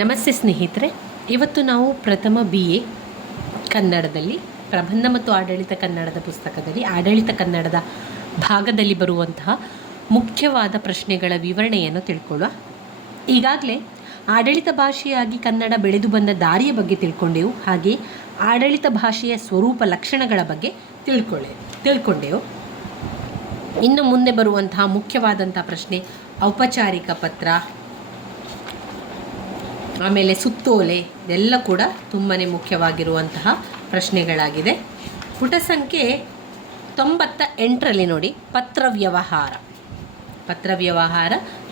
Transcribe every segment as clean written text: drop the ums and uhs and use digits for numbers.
ನಮಸ್ತೆ ಸ್ನೇಹಿತರೆ, ಇವತ್ತು ನಾವು ಪ್ರಥಮ BA ಕನ್ನಡದಲ್ಲಿ ಪ್ರಬಂಧ ಮತ್ತು ಆಡಳಿತ ಕನ್ನಡದ ಪುಸ್ತಕದಲ್ಲಿ ಆಡಳಿತ ಕನ್ನಡದ ಭಾಗದಲ್ಲಿ ಬರುವಂತಹ ಮುಖ್ಯವಾದ ಪ್ರಶ್ನೆಗಳ ವಿವರಣೆಯನ್ನು ತಿಳ್ಕೊಳ್ಳುವ. ಈಗಾಗಲೇ ಆಡಳಿತ ಭಾಷೆಯಾಗಿ ಕನ್ನಡ ಬೆಳೆದು ಬಂದ ದಾರಿಯ ಬಗ್ಗೆ ತಿಳ್ಕೊಂಡೆವು. ಹಾಗೆ ಆಡಳಿತ ಭಾಷೆಯ ಸ್ವರೂಪ ಲಕ್ಷಣಗಳ ಬಗ್ಗೆ ತಿಳ್ಕೊಂಡೆವು. ಇನ್ನು ಮುಂದೆ ಬರುವಂತಹ ಮುಖ್ಯವಾದಂಥ ಪ್ರಶ್ನೆ ಔಪಚಾರಿಕ ಪತ್ರ, ಆಮೇಲೆ ಸುತ್ತೋಲೆ, ಇದೆಲ್ಲ ಕೂಡ ತುಂಬಾ ಮುಖ್ಯವಾಗಿರುವಂತಹ ಪ್ರಶ್ನೆಗಳಾಗಿದೆ. ಪುಟ ಸಂಖ್ಯೆ 98ರಲ್ಲಿ ನೋಡಿ, ಪತ್ರವ್ಯವಹಾರ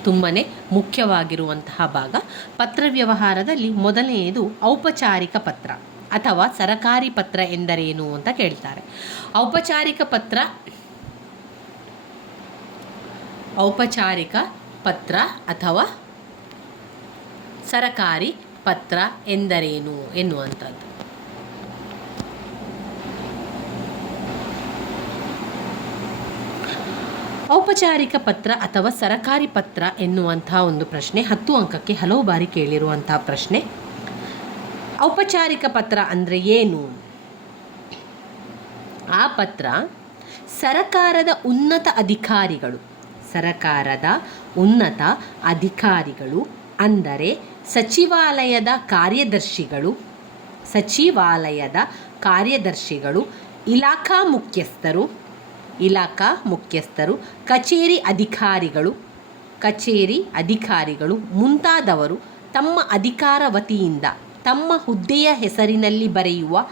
ತುಂಬಾ ಮುಖ್ಯವಾಗಿರುವಂತಹ ಭಾಗ. ಪತ್ರವ್ಯವಹಾರದಲ್ಲಿ ಮೊದಲನೆಯದು ಔಪಚಾರಿಕ ಪತ್ರ ಅಥವಾ ಸರಕಾರಿ ಪತ್ರ ಎಂದರೇನು ಅಂತ ಕೇಳ್ತಾರೆ. ಔಪಚಾರಿಕ ಪತ್ರ ಅಥವಾ ಸರಕಾರಿ ಪತ್ರ ಎಂದರೇನು ಎನ್ನುವಂಥದ್ದು. ಔಪಚಾರಿಕ ಪತ್ರ ಅಥವಾ ಸರಕಾರಿ ಪತ್ರ ಎನ್ನುವಂತಹ ಒಂದು ಪ್ರಶ್ನೆ 10 ಅಂಕಕ್ಕೆ ಹಲವು ಬಾರಿ ಕೇಳಿರುವಂತಹ ಪ್ರಶ್ನೆ. ಔಪಚಾರಿಕ ಪತ್ರ ಅಂದರೆ ಏನು? ಆ ಪತ್ರ ಸರಕಾರದ ಉನ್ನತ ಅಧಿಕಾರಿಗಳು ಅಂದರೆ ಸಚಿವಾಲಯದ ಕಾರ್ಯದರ್ಶಿಗಳು, ಇಲಾಖಾ ಮುಖ್ಯಸ್ಥರು, ಕಚೇರಿ ಅಧಿಕಾರಿಗಳು ಮುಂತಾದವರು ತಮ್ಮ ಅಧಿಕಾರವತಿಯಿಂದ ತಮ್ಮ ಹುದ್ದೆಯ ಹೆಸರಿನಲ್ಲಿ ಬರೆಯುವ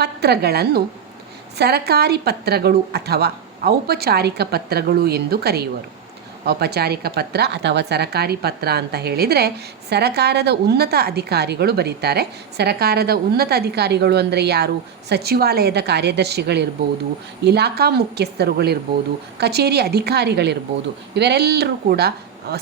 ಪತ್ರಗಳನ್ನು ಸರಕಾರಿ ಪತ್ರಗಳು ಅಥವಾ ಔಪಚಾರಿಕ ಪತ್ರಗಳು ಎಂದು ಕರೆಯುವರು. ಔಪಚಾರಿಕ ಪತ್ರ ಅಥವಾ ಸರಕಾರಿ ಪತ್ರ ಅಂತ ಹೇಳಿದರೆ ಸರಕಾರದ ಉನ್ನತ ಅಧಿಕಾರಿಗಳು ಬರೀತಾರೆ. ಸರಕಾರದ ಉನ್ನತ ಅಧಿಕಾರಿಗಳು ಅಂದರೆ ಯಾರು? ಸಚಿವಾಲಯದ ಕಾರ್ಯದರ್ಶಿಗಳಿರ್ಬೋದು, ಇಲಾಖಾ ಮುಖ್ಯಸ್ಥರುಗಳಿರ್ಬೋದು, ಕಚೇರಿ ಅಧಿಕಾರಿಗಳಿರ್ಬೋದು. ಇವರೆಲ್ಲರೂ ಕೂಡ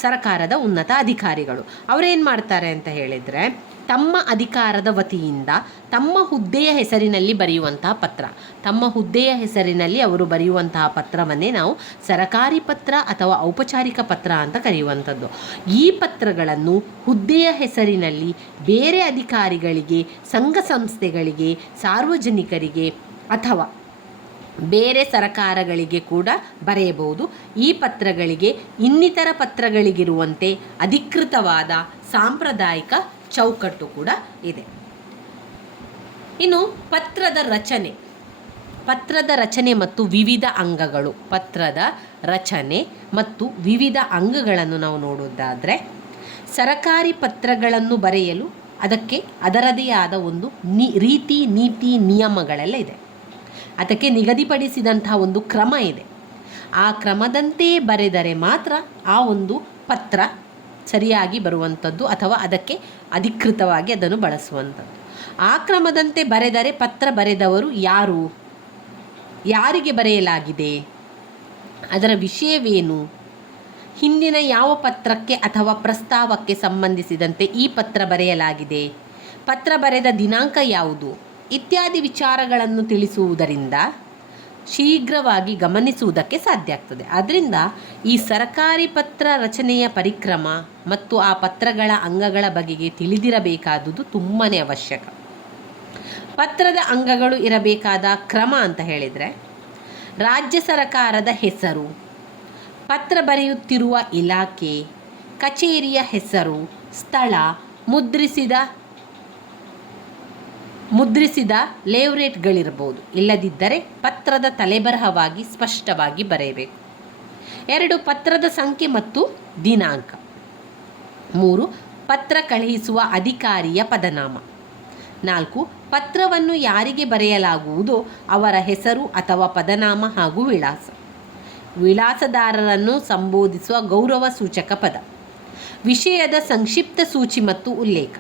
ಸರಕಾರದ ಉನ್ನತ ಅಧಿಕಾರಿಗಳು. ಅವರೇನು ಮಾಡ್ತಾರೆ ಅಂತ ಹೇಳಿದರೆ ತಮ್ಮ ಅಧಿಕಾರದ ವತಿಯಿಂದ ತಮ್ಮ ಹುದ್ದೆಯ ಹೆಸರಿನಲ್ಲಿ ಬರೆಯುವಂತಹ ಪತ್ರ, ತಮ್ಮ ಹುದ್ದೆಯ ಹೆಸರಿನಲ್ಲಿ ಅವರು ಬರೆಯುವಂತಹ ಪತ್ರವನ್ನೇ ನಾವು ಸರಕಾರಿ ಪತ್ರ ಅಥವಾ ಔಪಚಾರಿಕ ಪತ್ರ ಅಂತ ಕರೆಯುವಂಥದ್ದು. ಈ ಪತ್ರಗಳನ್ನು ಹುದ್ದೆಯ ಹೆಸರಿನಲ್ಲಿ ಬೇರೆ ಅಧಿಕಾರಿಗಳಿಗೆ, ಸಂಘ ಸಂಸ್ಥೆಗಳಿಗೆ, ಸಾರ್ವಜನಿಕರಿಗೆ ಅಥವಾ ಬೇರೆ ಸರಕಾರಗಳಿಗೆ ಕೂಡ ಬರೆಯಬಹುದು. ಈ ಪತ್ರಗಳಿಗೆ ಇನ್ನಿತರ ಪತ್ರಗಳಿಗಿರುವಂತೆ ಅಧಿಕೃತವಾದ ಸಾಂಪ್ರದಾಯಿಕ ಚೌಕಟ್ಟು ಕೂಡ ಇದೆ. ಇನ್ನು ಪತ್ರದ ರಚನೆ ಮತ್ತು ವಿವಿಧ ಅಂಗಗಳು. ಪತ್ರದ ರಚನೆ ಮತ್ತು ವಿವಿಧ ಅಂಗಗಳನ್ನು ನಾವು ನೋಡೋದಾದರೆ, ಸರಕಾರಿ ಪತ್ರಗಳನ್ನು ಬರೆಯಲು ಅದಕ್ಕೆ ಅದರದೇ ಆದ ಒಂದು ರೀತಿ, ನೀತಿ, ನಿಯಮಗಳೆಲ್ಲ ಇದೆ. ಅದಕ್ಕೆ ನಿಗದಿಪಡಿಸಿದಂತಹ ಒಂದು ಕ್ರಮ ಇದೆ. ಆ ಕ್ರಮದಂತೆ ಬರೆದರೆ ಮಾತ್ರ ಆ ಒಂದು ಪತ್ರ ಸರಿಯಾಗಿ ಬರುವಂಥದ್ದು ಅಥವಾ ಅದಕ್ಕೆ ಅಧಿಕೃತವಾಗಿ ಅದನ್ನು ಬಳಸುವಂಥದ್ದು. ಆ ಕ್ರಮದಂತೆ ಬರೆದರೆ ಪತ್ರ ಬರೆದವರು ಯಾರು, ಯಾರಿಗೆ ಬರೆಯಲಾಗಿದೆ, ಅದರ ವಿಷಯವೇನು, ಹಿಂದಿನ ಯಾವ ಪತ್ರಕ್ಕೆ ಅಥವಾ ಪ್ರಸ್ತಾವಕ್ಕೆ ಸಂಬಂಧಿಸಿದಂತೆ ಈ ಪತ್ರ ಬರೆಯಲಾಗಿದೆ, ಪತ್ರ ಬರೆದ ದಿನಾಂಕ ಯಾವುದು ಇತ್ಯಾದಿ ವಿಚಾರಗಳನ್ನು ತಿಳಿಸುವುದರಿಂದ ಶೀಘ್ರವಾಗಿ ಗಮನಿಸುವುದಕ್ಕೆ ಸಾಧ್ಯ ಆಗ್ತದೆ. ಆದ್ದರಿಂದ ಈ ಸರಕಾರಿ ಪತ್ರ ರಚನೆಯ ಪರಿಕ್ರಮ ಮತ್ತು ಆ ಪತ್ರಗಳ ಅಂಗಗಳ ಬಗೆಗೆ ತಿಳಿದಿರಬೇಕಾದುದು ತುಂಬಾ ಅವಶ್ಯಕ. ಪತ್ರದ ಅಂಗಗಳು ಇರಬೇಕಾದ ಕ್ರಮ ಅಂತ ಹೇಳಿದರೆ, ರಾಜ್ಯ ಸರಕಾರದ ಹೆಸರು, ಪತ್ರ ಬರೆಯುತ್ತಿರುವ ಇಲಾಖೆ, ಕಚೇರಿಯ ಹೆಸರು, ಸ್ಥಳ, ಮುದ್ರಿಸಿದ ಲೇವ್ರೇಟ್ಗಳಿರ್ಬೋದು. ಇಲ್ಲದಿದ್ದರೆ ಪತ್ರದ ತಲೆಬರಹವಾಗಿ ಸ್ಪಷ್ಟವಾಗಿ ಬರೆಯಬೇಕು. 2 ಪತ್ರದ ಸಂಖ್ಯೆ ಮತ್ತು ದಿನಾಂಕ. 3 ಪತ್ರ ಕಳುಹಿಸುವ ಅಧಿಕಾರಿಯ ಪದನಾಮ. 4 ಪತ್ರವನ್ನು ಯಾರಿಗೆ ಬರೆಯಲಾಗುವುದೋ ಅವರ ಹೆಸರು ಅಥವಾ ಪದನಾಮ ಹಾಗೂ ವಿಳಾಸದಾರರನ್ನು ಸಂಬೋಧಿಸುವ ಗೌರವ ಸೂಚಕ ಪದ. ವಿಷಯದ ಸಂಕ್ಷಿಪ್ತ ಸೂಚಿ ಮತ್ತು ಉಲ್ಲೇಖ.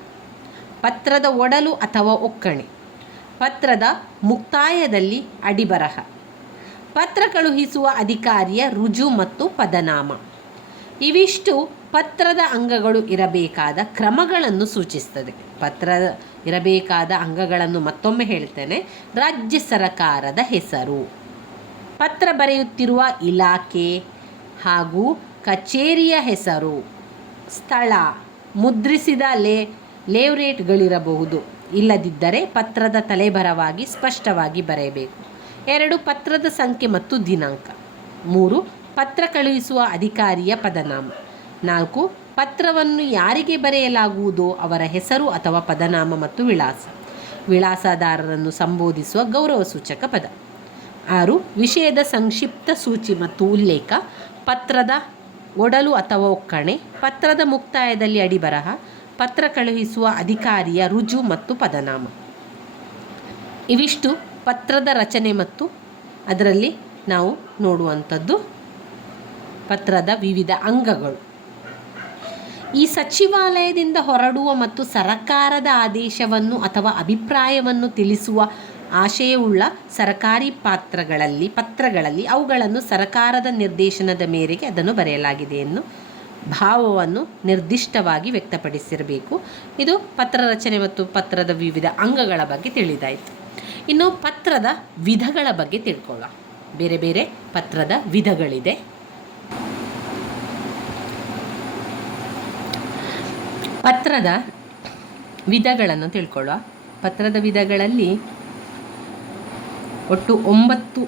ಪತ್ರದ ಒಡಲು ಅಥವಾ ಒಕ್ಕಣೆ. ಪತ್ರದ ಮುಕ್ತಾಯದಲ್ಲಿ ಅಡಿಬರಹ. ಪತ್ರ ಕಳುಹಿಸುವ ಅಧಿಕಾರಿಯ ರುಜು ಮತ್ತು ಪದನಾಮ. ಇವಿಷ್ಟು ಪತ್ರದ ಅಂಗಗಳು ಇರಬೇಕಾದ ಕ್ರಮಗಳನ್ನು ಸೂಚಿಸ್ತದೆ. ಪತ್ರ ಇರಬೇಕಾದ ಅಂಗಗಳನ್ನು ಮತ್ತೊಮ್ಮೆ ಹೇಳ್ತೇನೆ. ರಾಜ್ಯ ಸರಕಾರದ ಹೆಸರು, ಪತ್ರ ಬರೆಯುತ್ತಿರುವ ಇಲಾಖೆ, ಹಾಗೂ ಕಚೇರಿಯ ಹೆಸರು, ಸ್ಥಳ, ಮುದ್ರಿಸಿದ ಲೇವ್ರೇಟ್ಗಳಿರಬಹುದು. ಇಲ್ಲದಿದ್ದರೆ ಪತ್ರದ ತಲೆಬರವಾಗಿ ಸ್ಪಷ್ಟವಾಗಿ ಬರೆಯಬೇಕು. 2. ಪತ್ರದ ಸಂಖ್ಯೆ ಮತ್ತು ದಿನಾಂಕ. 3. ಪತ್ರ ಕಳುಹಿಸುವ ಅಧಿಕಾರಿಯ ಪದನಾಮ. 4. ಪತ್ರವನ್ನು ಯಾರಿಗೆ ಬರೆಯಲಾಗುವುದೋ ಅವರ ಹೆಸರು ಅಥವಾ ಪದನಾಮ ಮತ್ತು ವಿಳಾಸ. ವಿಳಾಸದಾರರನ್ನು ಸಂಬೋಧಿಸುವ ಗೌರವ ಸೂಚಕ ಪದ. 6. ವಿಷಯದ ಸಂಕ್ಷಿಪ್ತ ಸೂಚಿ ಮತ್ತು ಉಲ್ಲೇಖ. ಪತ್ರದ ಒಡಲು ಅಥವಾ ಒಕ್ಕಣೆ, ಪತ್ರದ ಮುಕ್ತಾಯದಲ್ಲಿ ಅಡಿಬರಹ, ಪತ್ರ ಕಳುಹಿಸುವ ಅಧಿಕಾರಿಯ ರುಜು ಮತ್ತು ಪದನಾಮ. ಇವಿಷ್ಟು ಪತ್ರದ ರಚನೆ ಮತ್ತು ಅದರಲ್ಲಿ ನಾವು ನೋಡುವಂಥದ್ದು ಪತ್ರದ ವಿವಿಧ ಅಂಗಗಳು. ಈ ಸಚಿವಾಲಯದಿಂದ ಹೊರಡುವ ಮತ್ತು ಸರಕಾರದ ಆದೇಶವನ್ನು ಅಥವಾ ಅಭಿಪ್ರಾಯವನ್ನು ತಿಳಿಸುವ ಆಶಯವುಳ್ಳ ಸರಕಾರಿ ಪತ್ರಗಳಲ್ಲಿ ಅವುಗಳನ್ನು ಸರಕಾರದ ನಿರ್ದೇಶನದ ಮೇರೆಗೆ ಅದನ್ನು ಬರೆಯಲಾಗಿದೆ ಎನ್ನು ಭಾವವನ್ನು ನಿರ್ದಿಷ್ಟವಾಗಿ ವ್ಯಕ್ತಪಡಿಸಿರಬೇಕು. ಇದು ಪತ್ರ ರಚನೆ ಮತ್ತು ಪತ್ರದ ವಿವಿಧ ಅಂಗಗಳ ಬಗ್ಗೆ ತಿಳಿದಾಯಿತು. ಇನ್ನು ಪತ್ರದ ವಿಧಗಳ ಬಗ್ಗೆ ತಿಳ್ಕೊಳ್ಳೋಣ. ಬೇರೆ ಬೇರೆ ಪತ್ರದ ವಿಧಗಳಿದೆ. ಪತ್ರದ ವಿಧಗಳನ್ನು ತಿಳ್ಕೊಳ್ಳುವ. ಪತ್ರದ ವಿಧಗಳಲ್ಲಿ ಒಟ್ಟು 9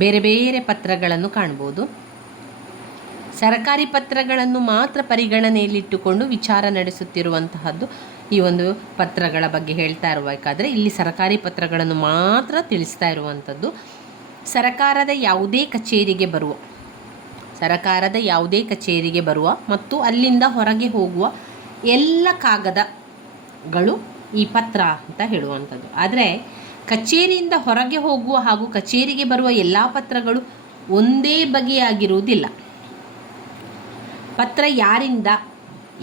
ಬೇರೆ ಬೇರೆ ಪತ್ರಗಳನ್ನು ಕಾಣ್ಬೋದು. ಸರ್ಕಾರಿ ಪತ್ರಗಳನ್ನು ಮಾತ್ರ ಪರಿಗಣನೆಯಲ್ಲಿಟ್ಟುಕೊಂಡು ವಿಚಾರ ನಡೆಸುತ್ತಿರುವಂತಹದ್ದು ಈ ಒಂದು ಪತ್ರಗಳ ಬಗ್ಗೆ ಹೇಳ್ತಾ ಇರಬೇಕಾದ್ರೆ ಇಲ್ಲಿ ಸರ್ಕಾರಿ ಪತ್ರಗಳನ್ನು ಮಾತ್ರ ತಿಳಿಸ್ತಾ ಇರುವಂಥದ್ದು. ಸರಕಾರದ ಯಾವುದೇ ಕಚೇರಿಗೆ ಬರುವ ಮತ್ತು ಅಲ್ಲಿಂದ ಹೊರಗೆ ಹೋಗುವ ಎಲ್ಲ ಕಾಗದಗಳು ಈ ಪತ್ರ ಅಂತ ಹೇಳುವಂಥದ್ದು. ಆದರೆ ಕಚೇರಿಯಿಂದ ಹೊರಗೆ ಹೋಗುವ ಹಾಗೂ ಕಚೇರಿಗೆ ಬರುವ ಎಲ್ಲ ಪತ್ರಗಳು ಒಂದೇ ಬಗೆಯಾಗಿರುವುದಿಲ್ಲ. ಪತ್ರ ಯಾರಿಂದ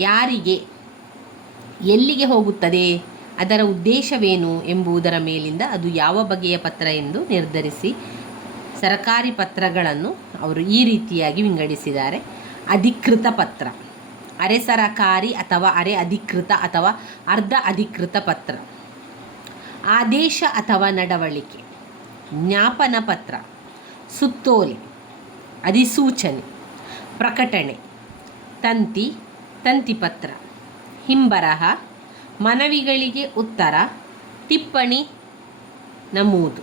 ಯಾರಿಗೆ ಎಲ್ಲಿಗೆ ಹೋಗುತ್ತದೆ, ಅದರ ಉದ್ದೇಶವೇನು ಎಂಬುದರ ಮೇಲಿಂದ ಅದು ಯಾವ ಬಗೆಯ ಪತ್ರ ಎಂದು ನಿರ್ಧರಿಸಿ ಸರಕಾರಿ ಪತ್ರಗಳನ್ನು ಅವರು ಈ ರೀತಿಯಾಗಿ ವಿಂಗಡಿಸಿದ್ದಾರೆ. ಅಧಿಕೃತ ಪತ್ರ, ಅರೆ ಸರಕಾರಿ ಅಥವಾ ಅರೆ ಅಧಿಕೃತ ಅಥವಾ ಅರ್ಧ ಅಧಿಕೃತ ಪತ್ರ, ಆದೇಶ ಅಥವಾ ನಡವಳಿಕೆ, ಜ್ಞಾಪನ ಪತ್ರ, ಸುತ್ತೋಲೆ, ಅಧಿಸೂಚನೆ, ಪ್ರಕಟಣೆ, ತಂತಿಪತ್ರ, ಹಿಂಬರಹ, ಮನವಿಗಳಿಗೆ ಉತ್ತರ, ಟಿಪ್ಪಣಿ, ನಮೂದು.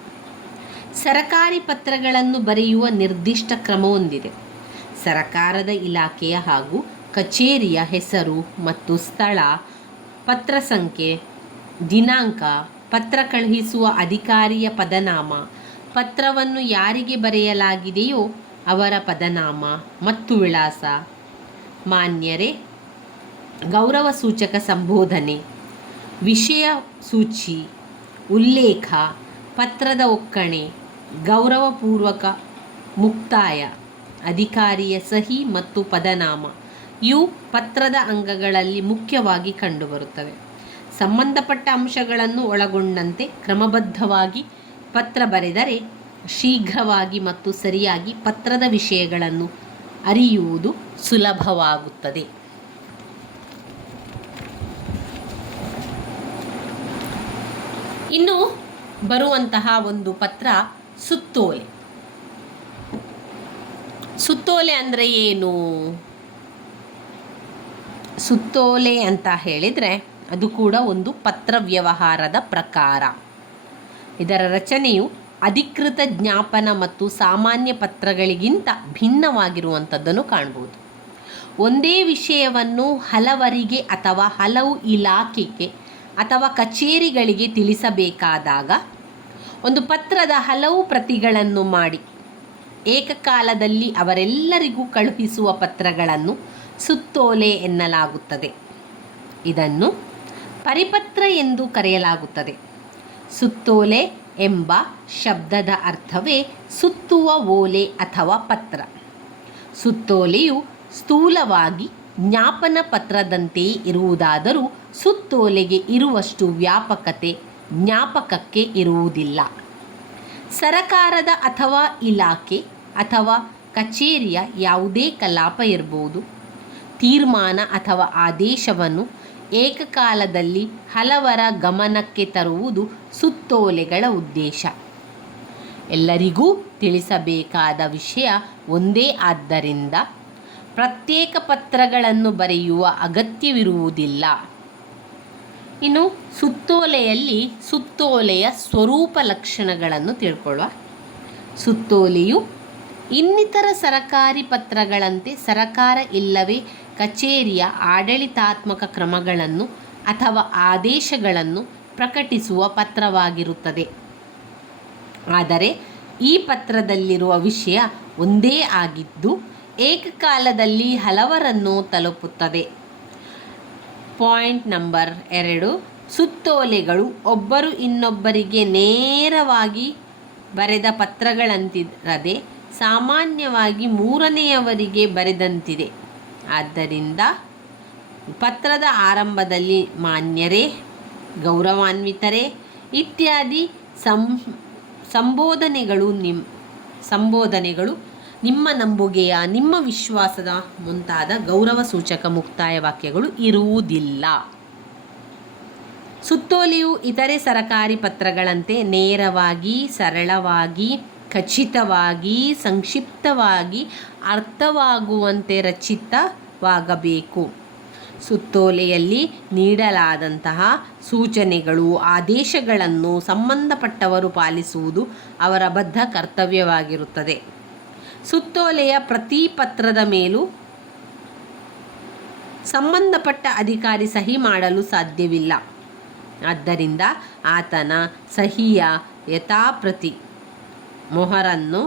ಸರಕಾರಿ ಪತ್ರಗಳನ್ನು ಬರೆಯುವ ನಿರ್ದಿಷ್ಟ ಕ್ರಮವೊಂದಿದೆ. ಸರಕಾರದ ಇಲಾಖೆಯ ಹಾಗೂ ಕಚೇರಿಯ ಹೆಸರು ಮತ್ತು ಸ್ಥಳ, ಪತ್ರ ಸಂಖ್ಯೆ, ದಿನಾಂಕ, ಪತ್ರ ಕಳುಹಿಸುವ ಅಧಿಕಾರಿಯ ಪದನಾಮ, ಪತ್ರವನ್ನು ಯಾರಿಗೆ ಬರೆಯಲಾಗಿದೆಯೋ ಅವರ ಪದನಾಮ ಮತ್ತು ವಿಳಾಸ, ಮಾನ್ಯರೇ, ಗೌರವ ಸೂಚಕ ಸಂಬೋಧನೆ, ವಿಷಯ ಸೂಚಿ, ಉಲ್ಲೇಖ, ಪತ್ರದ ಒಕ್ಕಣೆ, ಗೌರವಪೂರ್ವಕ ಮುಕ್ತಾಯ, ಅಧಿಕಾರಿಯ ಸಹಿ ಮತ್ತು ಪದನಾಮ ಇವು ಪತ್ರದ ಅಂಗಗಳಲ್ಲಿ ಮುಖ್ಯವಾಗಿ ಕಂಡುಬರುತ್ತವೆ. ಸಂಬಂಧಪಟ್ಟ ಅಂಶಗಳನ್ನು ಒಳಗೊಂಡಂತೆ ಕ್ರಮಬದ್ಧವಾಗಿ ಪತ್ರ ಬರೆದರೆ ಶೀಘ್ರವಾಗಿ ಮತ್ತು ಸರಿಯಾಗಿ ಪತ್ರದ ವಿಷಯಗಳನ್ನು ಅರಿಯುವುದು ಸುಲಭವಾಗುತ್ತದೆ. ಇನ್ನು ಬರುವಂತಹ ಒಂದು ಪತ್ರ ಸುತ್ತೋಲೆ. ಸುತ್ತೋಲೆ ಅಂದರೆ ಏನು? ಸುತ್ತೋಲೆ ಅಂತ ಹೇಳಿದರೆ ಅದು ಕೂಡ ಒಂದು ಪತ್ರ ವ್ಯವಹಾರದ ಪ್ರಕಾರ. ಇದರ ರಚನೆಯು ಅಧಿಕೃತ ಜ್ಞಾಪನ ಮತ್ತು ಸಾಮಾನ್ಯ ಪತ್ರಗಳಿಗಿಂತ ಭಿನ್ನವಾಗಿರುವಂಥದ್ದನ್ನು ಕಾಣ್ಬೋದು. ಒಂದೇ ವಿಷಯವನ್ನು ಹಲವರಿಗೆ ಅಥವಾ ಹಲವು ಇಲಾಖೆಗೆ ಅಥವಾ ಕಚೇರಿಗಳಿಗೆ ತಿಳಿಸಬೇಕಾದಾಗ ಒಂದು ಪತ್ರದ ಹಲವು ಪ್ರತಿಗಳನ್ನು ಮಾಡಿ ಏಕಕಾಲದಲ್ಲಿ ಅವರೆಲ್ಲರಿಗೂ ಕಳುಹಿಸುವ ಪತ್ರಗಳನ್ನು ಸುತ್ತೋಲೆ ಎನ್ನಲಾಗುತ್ತದೆ. ಇದನ್ನು ಪರಿಪತ್ರ ಎಂದು ಕರೆಯಲಾಗುತ್ತದೆ. ಸುತ್ತೋಲೆ ಎಂಬ ಶಬ್ದದ ಅರ್ಥವೇ ಸುತ್ತುವ ಓಲೆ ಅಥವಾ ಪತ್ರ. ಸುತ್ತೋಲೆಯು ಸ್ಥೂಲವಾಗಿ ಜ್ಞಾಪನ ಪತ್ರದಂತೆಯೇ ಇರುವುದಾದರೂ ಸುತ್ತೋಲೆಗೆ ಇರುವಷ್ಟು ವ್ಯಾಪಕತೆ ಜ್ಞಾಪಕಕ್ಕೆ ಇರುವುದಿಲ್ಲ. ಸರಕಾರದ ಅಥವಾ ಇಲಾಖೆ ಅಥವಾ ಕಚೇರಿಯ ಯಾವುದೇ ಕಲಾಪ ಇರಬಹುದು. ತೀರ್ಮಾನ ಅಥವಾ ಆದೇಶವನ್ನು ಏಕಕಾಲದಲ್ಲಿ ಹಲವರ ಗಮನಕ್ಕೆ ತರುವುದು ಸುತ್ತೋಲೆಗಳ ಉದ್ದೇಶ. ಎಲ್ಲರಿಗೂ ತಿಳಿಸಬೇಕಾದ ವಿಷಯ ಒಂದೇ ಆದ್ದರಿಂದ ಪ್ರತ್ಯೇಕ ಪತ್ರಗಳನ್ನು ಬರೆಯುವ ಅಗತ್ಯವಿರುವುದಿಲ್ಲ. ಇನ್ನು ಸುತ್ತೋಲೆಯಲ್ಲಿ ಸುತ್ತೋಲೆಯ ಸ್ವರೂಪ ಲಕ್ಷಣಗಳನ್ನು ತಿಳ್ಕೊಳ್ಳುವ. ಸುತ್ತೋಲೆಯು ಇನ್ನಿತರ ಸರಕಾರಿ ಪತ್ರಗಳಂತೆ ಸರಕಾರ ಇಲ್ಲವೇ ಕಚೇರಿಯ ಆಡಳಿತಾತ್ಮಕ ಕ್ರಮಗಳನ್ನು ಅಥವಾ ಆದೇಶಗಳನ್ನು ಪ್ರಕಟಿಸುವ ಪತ್ರವಾಗಿರುತ್ತದೆ. ಆದರೆ ಈ ಪತ್ರದಲ್ಲಿರುವ ವಿಷಯ ಒಂದೇ ಆಗಿದ್ದು ಏಕಕಾಲದಲ್ಲಿ ಹಲವರನ್ನು ತಲುಪುತ್ತದೆ. ಪಾಯಿಂಟ್ ನಂಬರ್ 2, ಸುತ್ತೋಲೆಗಳು ಒಬ್ಬರು ಇನ್ನೊಬ್ಬರಿಗೆ ನೇರವಾಗಿ ಬರೆದ ಪತ್ರಗಳಂತಿರದೆ ಸಾಮಾನ್ಯವಾಗಿ ಮೂರನೆಯವರಿಗೆ ಬರೆದಂತಿದೆ. ಆದ್ದರಿಂದ ಪತ್ರದ ಆರಂಭದಲ್ಲಿ ಮಾನ್ಯರೇ, ಗೌರವಾನ್ವಿತರೇ ಇತ್ಯಾದಿ ಸಂಬೋಧನೆಗಳು ನಿಮ್ಮ ನಂಬುಗೆಯ, ನಿಮ್ಮ ವಿಶ್ವಾಸದ ಮುಂತಾದ ಗೌರವ ಸೂಚಕ ಮುಕ್ತಾಯ ವಾಕ್ಯಗಳು ಇರುವುದಿಲ್ಲ. ಸುತ್ತೋಲೆಯು ಇತರೆ ಸರಕಾರಿ ಪತ್ರಗಳಂತೆ ನೇರವಾಗಿ, ಸರಳವಾಗಿ, ಖಚಿತವಾಗಿ, ಸಂಕ್ಷಿಪ್ತವಾಗಿ ಅರ್ಥವಾಗುವಂತೆ ರಚಿತವಾಗಬೇಕು. ಸುತ್ತೋಲೆಯಲ್ಲಿ ನೀಡಲಾದಂತಹ ಸೂಚನೆಗಳು, ಆದೇಶಗಳನ್ನು ಸಂಬಂಧಪಟ್ಟವರು ಪಾಲಿಸುವುದು ಅವರ ಬದ್ಧ ಕರ್ತವ್ಯವಾಗಿರುತ್ತದೆ. ಸುತ್ತೋಲೆಯ ಪ್ರತಿ ಪತ್ರದ ಮೇಲೂ ಸಂಬಂಧಪಟ್ಟ ಅಧಿಕಾರಿ ಸಹಿ ಮಾಡಲು ಸಾಧ್ಯವಿಲ್ಲ. ಆದ್ದರಿಂದ ಆತನ ಸಹಿಯ ಯಥಾಪ್ರತಿ ಮೊಹರನ್ನು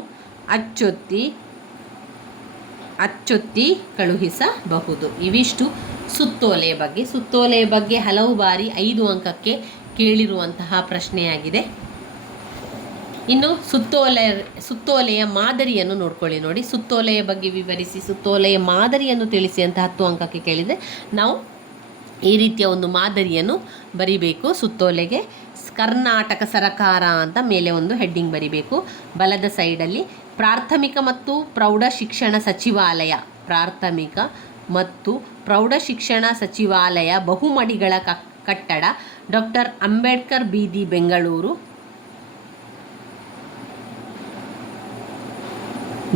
ಅಚ್ಚೊತ್ತಿ ಕಳುಹಿಸಬಹುದು. ಇವಿಷ್ಟು ಸುತ್ತೋಲೆಯ ಬಗ್ಗೆ. ಸುತ್ತೋಲೆಯ ಬಗ್ಗೆ ಹಲವು ಬಾರಿ 5 ಅಂಕಕ್ಕೆ ಕೇಳಿರುವಂತಹ ಪ್ರಶ್ನೆಯಾಗಿದೆ. ಇನ್ನು ಸುತ್ತೋಲೆಯ ಮಾದರಿಯನ್ನು ನೋಡ್ಕೊಳ್ಳಿ. ನೋಡಿ, ಸುತ್ತೋಲೆಯ ಬಗ್ಗೆ ವಿವರಿಸಿ, ಸುತ್ತೋಲೆಯ ಮಾದರಿಯನ್ನು ತಿಳಿಸಿ ಅಂತ 10 ಅಂಕಕ್ಕೆ ಕೇಳಿದರೆ ನಾವು ಈ ರೀತಿಯ ಒಂದು ಮಾದರಿಯನ್ನು ಬರಿಬೇಕು. ಸುತ್ತೋಲೆಗೆ ಕರ್ನಾಟಕ ಸರಕಾರ ಅಂತ ಮೇಲೆ ಒಂದು ಹೆಡ್ಡಿಂಗ್ ಬರಿಬೇಕು. ಬಲದ ಸೈಡಲ್ಲಿ ಪ್ರಾಥಮಿಕ ಮತ್ತು ಪ್ರೌಢಶಿಕ್ಷಣ ಸಚಿವಾಲಯ, ಪ್ರಾಥಮಿಕ ಮತ್ತು ಪ್ರೌಢಶಿಕ್ಷಣ ಸಚಿವಾಲಯ, ಬಹುಮಡಿಗಳ ಕಟ್ಟಡ, ಡಾಕ್ಟರ್ ಅಂಬೇಡ್ಕರ್ ಬೀದಿ, ಬೆಂಗಳೂರು,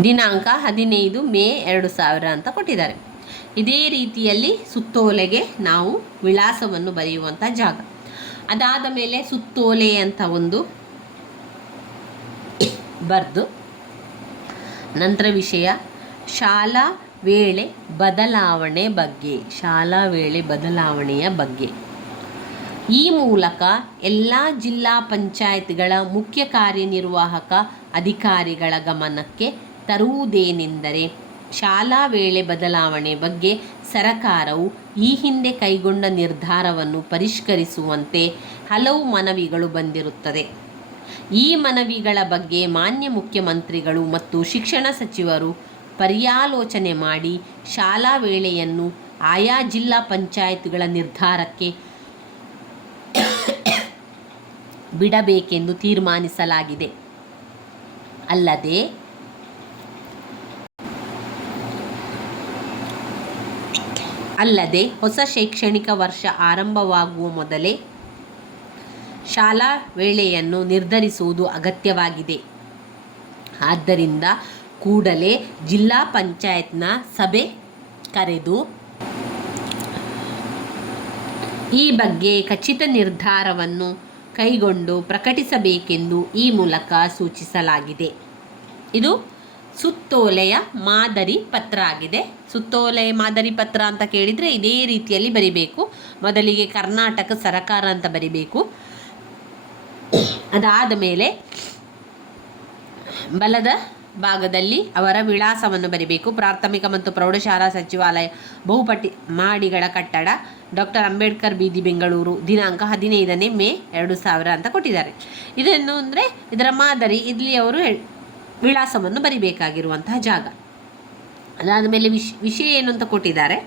ದಿನಾಂಕ 15 ಮೇ 2000 ಅಂತ ಕೊಟ್ಟಿದ್ದಾರೆ. ಇದೇ ರೀತಿಯಲ್ಲಿ ಸುತ್ತೋಲೆಗೆ ನಾವು ವಿಳಾಸವನ್ನು ಬರೆಯುವಂಥ ಜಾಗ. ಅದಾದ ಮೇಲೆ ಸುತ್ತೋಲೆ ಅಂತ ಒಂದು ಬರೆದು ನಂತರ ವಿಷಯ ಶಾಲಾ ವೇಳೆ ಬದಲಾವಣೆಯ ಬಗ್ಗೆ. ಈ ಮೂಲಕ ಎಲ್ಲ ಜಿಲ್ಲಾ ಪಂಚಾಯತ್ಗಳ ಮುಖ್ಯ ಕಾರ್ಯನಿರ್ವಾಹಕ ಅಧಿಕಾರಿಗಳ ಗಮನಕ್ಕೆ ತರುವುದೇನೆಂದರೆ, ಶಾಲಾ ವೇಳೆ ಬದಲಾವಣೆ ಬಗ್ಗೆ ಸರಕಾರವು ಈ ಹಿಂದೆ ಕೈಗೊಂಡ ನಿರ್ಧಾರವನ್ನು ಪರಿಷ್ಕರಿಸುವಂತೆ ಹಲವು ಮನವಿಗಳು ಬಂದಿರುತ್ತದೆ. ಈ ಮನವಿಗಳ ಬಗ್ಗೆ ಮಾನ್ಯ ಮುಖ್ಯಮಂತ್ರಿಗಳು ಮತ್ತು ಶಿಕ್ಷಣ ಸಚಿವರು ಪರ್ಯಾಲೋಚನೆ ಮಾಡಿ ಶಾಲಾ ವೇಳೆಯನ್ನು ಆಯಾ ಜಿಲ್ಲಾ ಪಂಚಾಯತ್ಗಳ ನಿರ್ಧಾರಕ್ಕೆ ಬಿಡಬೇಕೆಂದು ತೀರ್ಮಾನಿಸಲಾಗಿದೆ. ಅಲ್ಲದೆ ಹೊಸ ಶೈಕ್ಷಣಿಕ ವರ್ಷ ಆರಂಭವಾಗುವ ಮೊದಲೇ ಶಾಲಾ ವೇಳೆಯನ್ನು ನಿರ್ಧರಿಸುವುದು ಅಗತ್ಯವಾಗಿದೆ. ಆದ್ದರಿಂದ ಕೂಡಲೇ ಜಿಲ್ಲಾ ಪಂಚಾಯತ್ನ ಸಭೆ ಕರೆದು ಈ ಬಗ್ಗೆ ಖಚಿತ ನಿರ್ಧಾರವನ್ನು ಕೈಗೊಂಡು ಪ್ರಕಟಿಸಬೇಕೆಂದು ಈ ಮೂಲಕ ಸೂಚಿಸಲಾಗಿದೆ. ಇದು ಸುತ್ತೋಲೆಯ ಮಾದರಿ ಪತ್ರ ಆಗಿದೆ. ಸುತ್ತೋಲೆಯ ಮಾದರಿ ಪತ್ರ ಅಂತ ಕೇಳಿದರೆ ಇದೇ ರೀತಿಯಲ್ಲಿ ಬರಿಬೇಕು. ಮೊದಲಿಗೆ ಕರ್ನಾಟಕ ಸರಕಾರ ಅಂತ ಬರಿಬೇಕು. ಅದಾದ ಮೇಲೆ ಬಲದ ಭಾಗದಲ್ಲಿ ಅವರ ವಿಳಾಸವನ್ನು ಬರಿಬೇಕು. ಪ್ರಾಥಮಿಕ ಮತ್ತು ಪ್ರೌಢಶಾಲಾ ಸಚಿವಾಲಯ, ಬಹುಪಟ್ಟಿ ಮಾಡಿಗಳ ಕಟ್ಟಡ, ಡಾಕ್ಟರ್ ಅಂಬೇಡ್ಕರ್ ಬೀದಿ, ಬೆಂಗಳೂರು, ದಿನಾಂಕ 15 ಮೇ 2000 ಅಂತ ಕೊಟ್ಟಿದ್ದಾರೆ. ಇದನ್ನು ಅಂದರೆ ಇದರ ಮಾದರಿ, ಇಲ್ಲಿ ಅವರು ವಿಳಾಸವನ್ನು ಬರಿಬೇಕಾಗಿರುವಂತಹ ಜಾಗ. ಅದಾದ ಮೇಲೆ ವಿಷಯ ಏನು ಅಂತ ಕೊಟ್ಟಿದ್ದಾರೆ,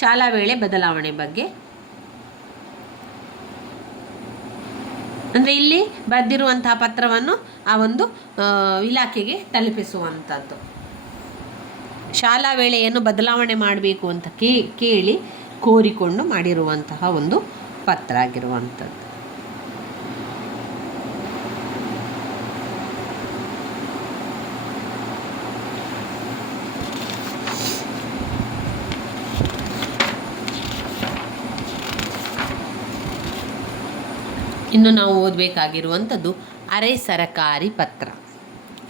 ಶಾಲಾ ವೇಳೆ ಬದಲಾವಣೆ ಬಗ್ಗೆ. ಅಂದರೆ ಇಲ್ಲಿ ಬರೆದಿರುವಂತಹ ಪತ್ರವನ್ನು ಆ ಒಂದು ಇಲಾಖೆಗೆ ತಲುಪಿಸುವಂಥದ್ದು. ಶಾಲಾ ವೇಳೆಯನ್ನು ಬದಲಾವಣೆ ಮಾಡಬೇಕು ಅಂತ ಕೇಳಿ ಕೋರಿಕೊಂಡು ಮಾಡಿರುವಂತಹ ಒಂದು ಪತ್ರ ಆಗಿರುವಂಥದ್ದು. ಇನ್ನು ನಾವು ಓದಬೇಕಾಗಿರುವಂಥದ್ದು ಅರೆ ಸರಕಾರಿ ಪತ್ರ.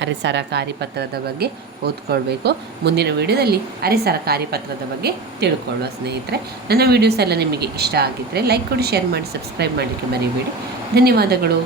ಅರೆ ಸರಕಾರಿ ಪತ್ರದ ಬಗ್ಗೆ ಓದ್ಕೊಳ್ಬೇಕು. ಮುಂದಿನ ವಿಡಿಯೋದಲ್ಲಿ ಅರೆ ಸರಕಾರಿ ಪತ್ರದ ಬಗ್ಗೆ ತಿಳ್ಕೊಳ್ಳುವ ಸ್ನೇಹಿತರೆ. ನನ್ನ ವಿಡಿಯೋಸ್ ಎಲ್ಲ ನಿಮಗೆ ಇಷ್ಟ ಆಗಿದ್ದರೆ ಲೈಕ್ ಕೊಡಿ, ಶೇರ್ ಮಾಡಿ, ಸಬ್ಸ್ಕ್ರೈಬ್ ಮಾಡಲಿಕ್ಕೆ ಮರಿಬೇಡಿ. ಧನ್ಯವಾದಗಳು.